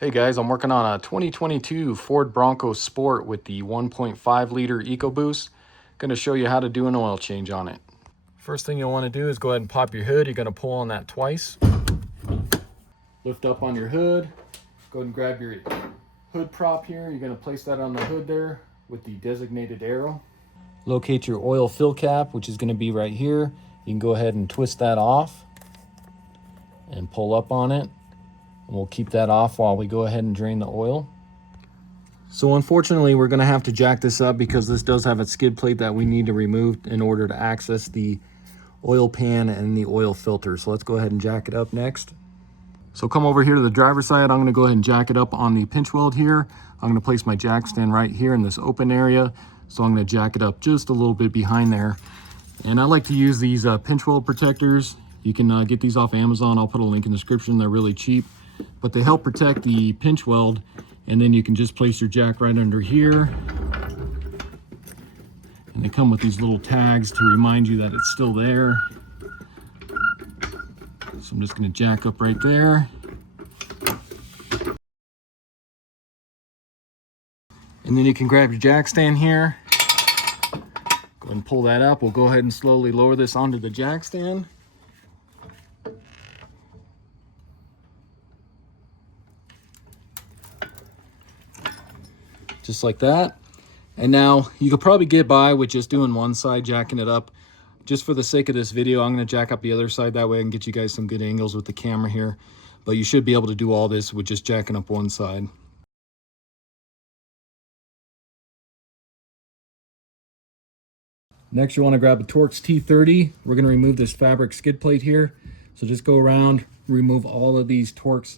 Hey guys, I'm working on a 2022 Ford Bronco Sport with the 1.5 liter EcoBoost. Going to show you how to do an oil change on it. First thing you'll want to do is go ahead and pop your hood. You're going to pull on that twice. Lift up on your hood. Go ahead and grab your hood prop here. You're going to place that on the hood there with the designated arrow. Locate your oil fill cap, which is going to be right here. You can go ahead and twist that off and pull up on it. And we'll keep that off while we go ahead and drain the oil. So unfortunately, we're going to have to jack this up because this does have a skid plate that we need to remove in order to access the oil pan and the oil filter. So let's go ahead and jack it up next. So come over here to the driver's side. I'm going to go ahead and jack it up on the pinch weld here. I'm going to place my jack stand right here in this open area. So I'm going to jack it up just a little bit behind there. And I like to use these pinch weld protectors. You can get these off Amazon. I'll put a link in the description. They're really cheap, but they help protect the pinch weld. And then you can just place your jack right under here. And they come with these little tags to remind you that it's still there. So I'm just going to jack up right there. And then you can grab your jack stand here. Go ahead and pull that up. We'll go ahead and slowly lower this onto the jack stand. Just like that. And now you could probably get by with just doing one side, jacking it up. Just for the sake of this video, I'm going to jack up the other side. That way I can get you guys some good angles with the camera here. But you should be able to do all this with just jacking up one side. Next, you want to grab a Torx T30. We're going to remove this fabric skid plate here. So just go around, remove all of these Torx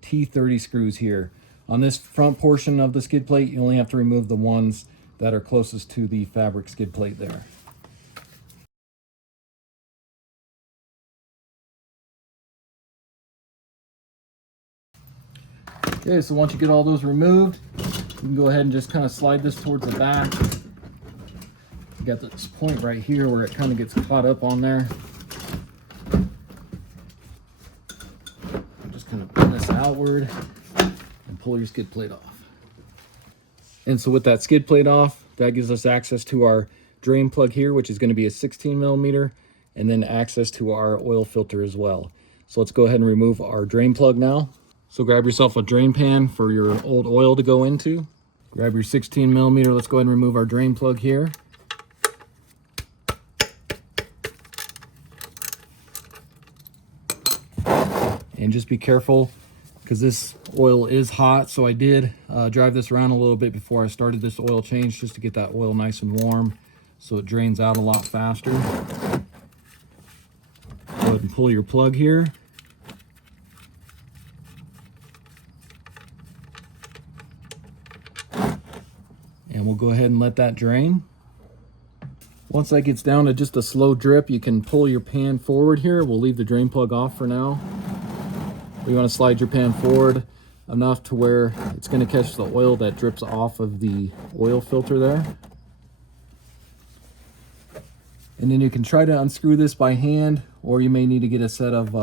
T30 screws here. On this front portion of the skid plate, you only have to remove the ones that are closest to the fabric skid plate there. Okay, so once you get all those removed, you can go ahead and just kind of slide this towards the back. You got this point right here where it kind of gets caught up on there. Just kind of bend this outward and pull your skid plate off. And so with that skid plate off, that gives us access to our drain plug here, which is going to be a 16 millimeter, and then access to our oil filter as well. So let's go ahead and remove our drain plug now. So grab yourself a drain pan for your old oil to go into. Grab your 16 millimeter. Let's go ahead and remove our drain plug here. And just be careful because this oil is hot. So I did drive this around a little bit before I started this oil change just to get that oil nice and warm so it drains out a lot faster. Go ahead and pull your plug here. And we'll go ahead and let that drain. Once that gets down to just a slow drip, you can pull your pan forward here. We'll leave the drain plug off for now. You want to slide your pan forward enough to where it's going to catch the oil that drips off of the oil filter there. And then you can try to unscrew this by hand, or you may need to get a set of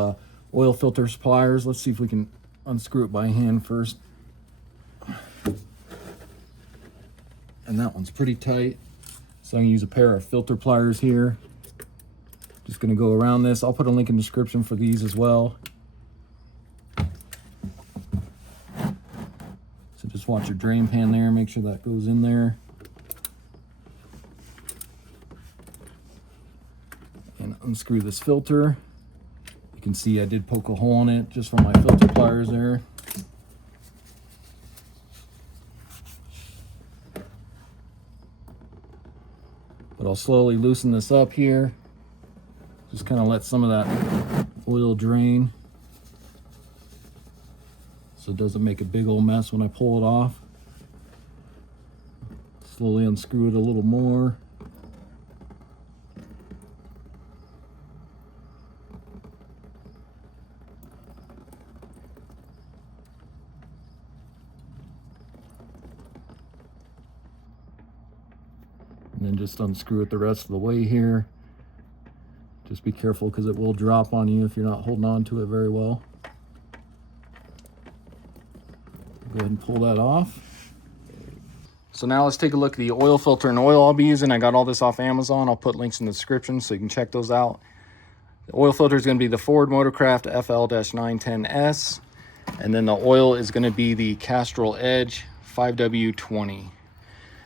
oil filter pliers. Let's see if we can unscrew it by hand first. And that one's pretty tight. So I'm going to use a pair of filter pliers here. Just going to go around this. I'll put a link in the description for these as well. So just watch your drain pan there, make sure that goes in there. And unscrew this filter. You can see I did poke a hole in it just from my filter pliers there. But I'll slowly loosen this up here. Just kind of let some of that oil drain so it doesn't make a big old mess when I pull it off. Slowly unscrew it a little more. And then just unscrew it the rest of the way here. Just be careful because it will drop on you if you're not holding on to it very well. Go ahead and pull that off. So now let's take a look at the oil filter and oil I'll be using. I got all this off Amazon. I'll put links in the description so you can check those out. The oil filter is going to be the Ford Motorcraft FL-910S. And then the oil is going to be the Castrol Edge 5W20.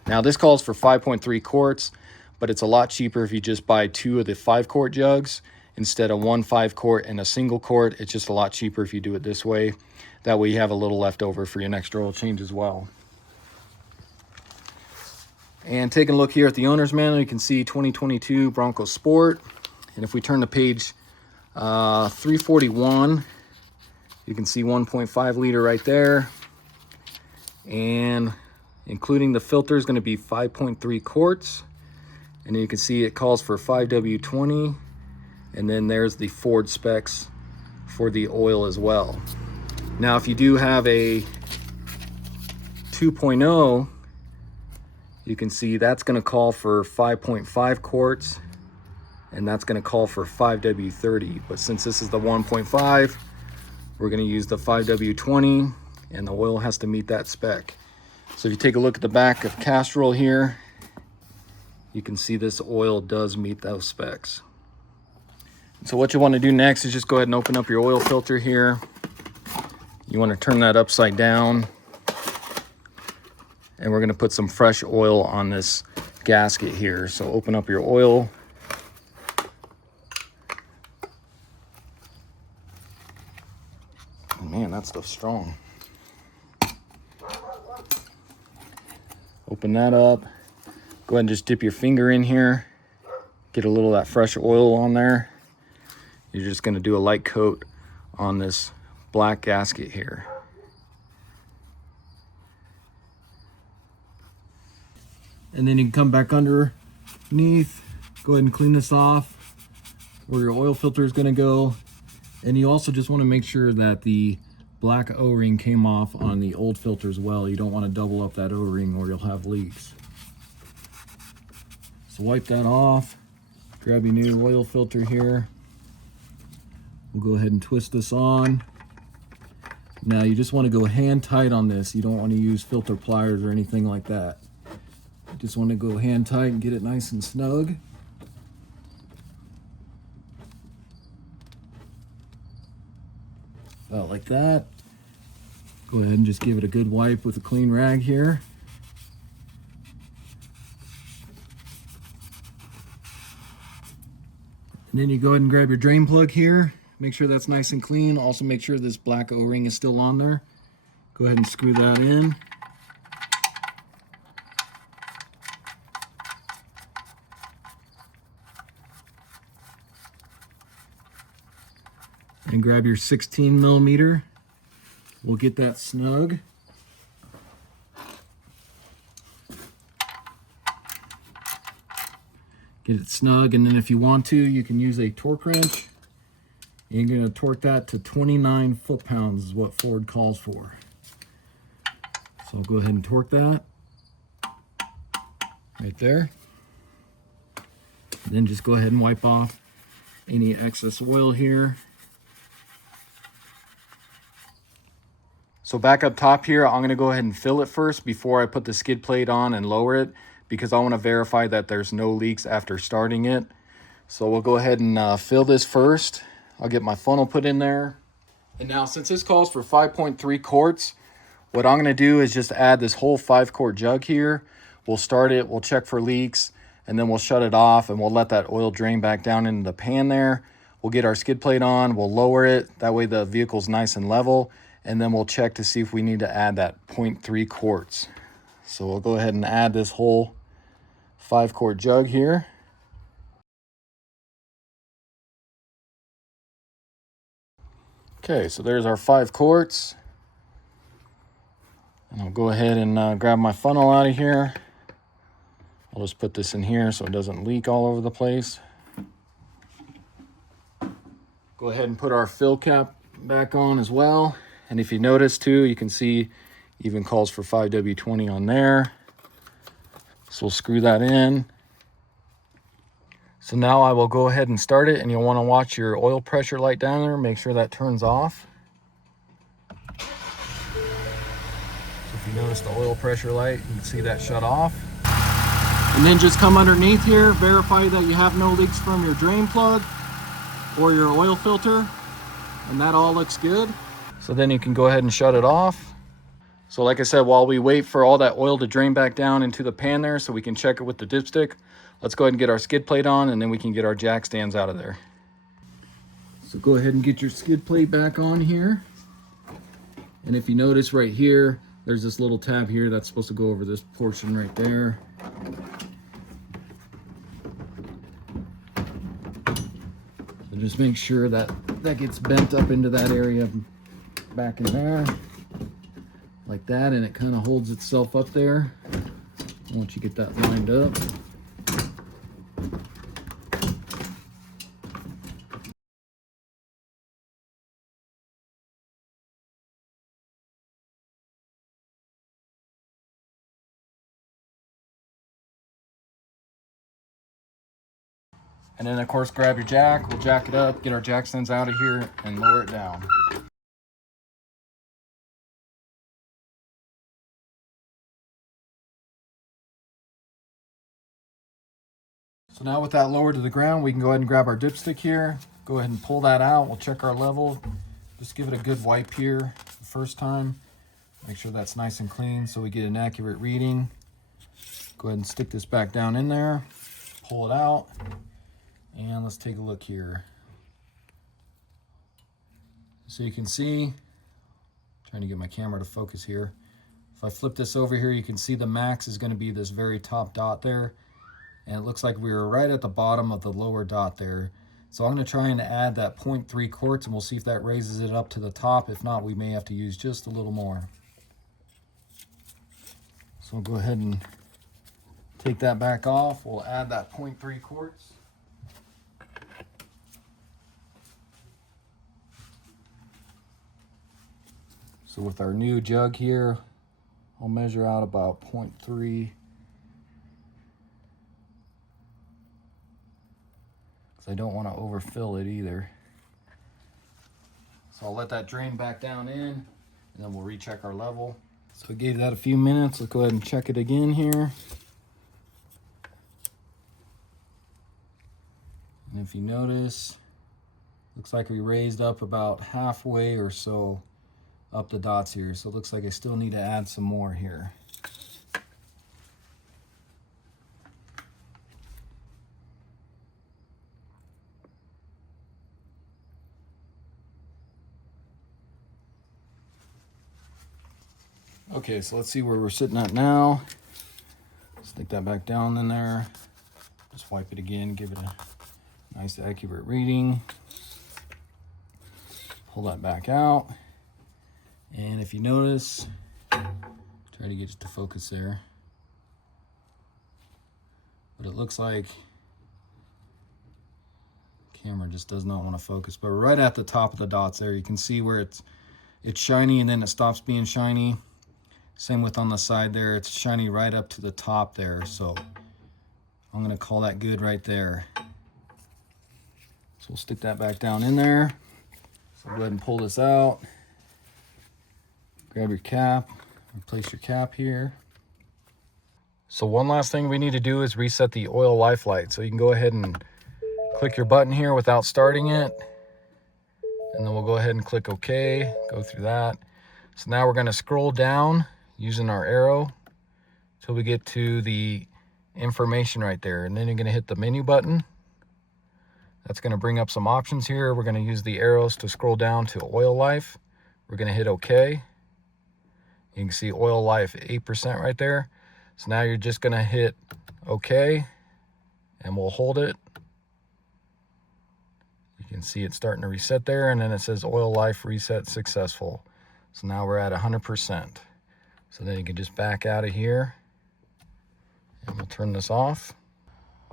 Now this calls for 5.3 quarts, but it's a lot cheaper if you just buy 2 of the 5-quart jugs instead of 1 5-quart and a single quart. It's just a lot cheaper if you do it this way. That way you have a little left over for your next oil change as well. And taking a look here at the owner's manual, you can see 2022 Bronco Sport. And if we turn to page 341, you can see 1.5 liter right there. And including the filter is going to be 5.3 quarts. And you can see it calls for 5W20. And then there's the Ford specs for the oil as well. Now, if you do have a 2.0, you can see that's going to call for 5.5 quarts, and that's going to call for 5W30. But since this is the 1.5, we're going to use the 5W20, and the oil has to meet that spec. So if you take a look at the back of Castrol here, you can see this oil does meet those specs. So what you want to do next is just go ahead and open up your oil filter here. You want to turn that upside down. And we're going to put some fresh oil on this gasket here. So open up your oil. Oh man, that stuff's strong. Open that up. Go ahead and just dip your finger in here. Get a little of that fresh oil on there. You're just going to do a light coat on this black gasket here. And then you can come back underneath, go ahead and clean this off where your oil filter is going to go. And you also just want to make sure that the black O-ring came off on the old filter as well. You don't want to double up that O-ring or you'll have leaks. So wipe that off, grab your new oil filter here. We'll go ahead and twist this on. Now you just want to go hand tight on this. You don't want to use filter pliers or anything like that. You just want to go hand tight and get it nice and snug. About like that. Go ahead and just give it a good wipe with a clean rag here. And then you go ahead and grab your drain plug here. Make sure that's nice and clean. Also make sure this black O-ring is still on there. Go ahead and screw that in. And grab your 16 millimeter. We'll get that snug. Get it snug, and then if you want to, you can use a torque wrench. You're going to torque that to 29 foot-pounds is what Ford calls for. So go ahead and torque that right there. And then just go ahead and wipe off any excess oil here. So back up top here, I'm going to go ahead and fill it first before I put the skid plate on and lower it, because I want to verify that there's no leaks after starting it. So we'll go ahead and fill this first. I'll get my funnel put in there. And now since this calls for 5.3 quarts, what I'm going to do is just add this whole 5-quart jug here. We'll start it, we'll check for leaks, and then we'll shut it off and we'll let that oil drain back down into the pan there. We'll get our skid plate on, we'll lower it. That way the vehicle's nice and level. And then we'll check to see if we need to add that 0.3 quarts. So we'll go ahead and add this whole 5-quart jug here. Okay, so there's our 5 quarts. And I'll go ahead and grab my funnel out of here. I'll just put this in here so it doesn't leak all over the place. Go ahead and put our fill cap back on as well. And if you notice too, you can see even calls for 5W20 on there. So we'll screw that in. So now I will go ahead and start it, and you'll want to watch your oil pressure light down there. Make sure that turns off. you notice the oil pressure light, you can see that shut off. And then just come underneath here, verify that you have no leaks from your drain plug or your oil filter, and that all looks good. So then you can go ahead and shut it off. So like I said, while we wait for all that oil to drain back down into the pan there so we can check it with the dipstick, let's go ahead and get our skid plate on, and then we can get our jack stands out of there. So go ahead and get your skid plate back on here. And if you notice right here, there's this little tab here that's supposed to go over this portion right there. So just make sure that that gets bent up into that area back in there. Like that, and it kind of holds itself up there once you get that lined up. And then of course grab your jack, we'll jack it up, get our jack stands out of here and lower it down. So now with that lowered to the ground, we can go ahead and grab our dipstick here, go ahead and pull that out. We'll check our level. Just give it a good wipe here the first time. Make sure that's nice and clean so we get an accurate reading. Go ahead and stick this back down in there, pull it out, and let's take a look here. So you can see, trying to get my camera to focus here. If I flip this over here, you can see the max is going to be this very top dot there. And it looks like we were right at the bottom of the lower dot there. So I'm going to try and add that 0.3 quarts, and we'll see if that raises it up to the top. If not, we may have to use just a little more. So we'll go ahead and take that back off. We'll add that 0.3 quarts. So with our new jug here, I'll measure out about 0.3. I don't want to overfill it either. So I'll let that drain back down in, and then we'll recheck our level. So I gave that a few minutes. Let's go ahead and check it again here. And if you notice, looks like we raised up about halfway or so up the dots here. So it looks like I still need to add some more here. Okay, so let's see where we're sitting at now. Stick that back down in there. Just wipe it again, give it a nice accurate reading. Pull that back out. And if you notice, try to get it to focus there. But it looks like camera just does not want to focus. But right at the top of the dots there, you can see where it's shiny and then it stops being shiny. Same with on the side there, it's shiny right up to the top there. So I'm gonna call that good right there. So we'll stick that back down in there. So go ahead and pull this out. Grab your cap, replace your cap here. So one last thing we need to do is reset the oil life light. So you can go ahead and click your button here without starting it. And then we'll go ahead and click OK, go through that. So now we're gonna scroll down using our arrow till we get to the information right there. And then you're gonna hit the menu button. That's gonna bring up some options here. We're gonna use the arrows to scroll down to oil life. We're gonna hit OK. You can see oil life 8% right there. So now you're just gonna hit OK, and we'll hold it. You can see it starting to reset there, and then it says oil life reset successful. So now we're at 100%. So then you can just back out of here, and we'll turn this off.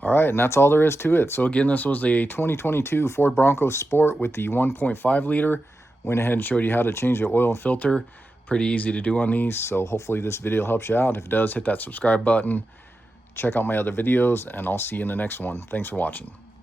All right, and that's all there is to it. So again, this was a 2022 Ford Bronco Sport with the 1.5 liter. Went ahead and showed you how to change the oil and filter. Pretty easy to do on these. So hopefully this video helps you out. If it does, hit that subscribe button. Check out my other videos, and I'll see you in the next one. Thanks for watching.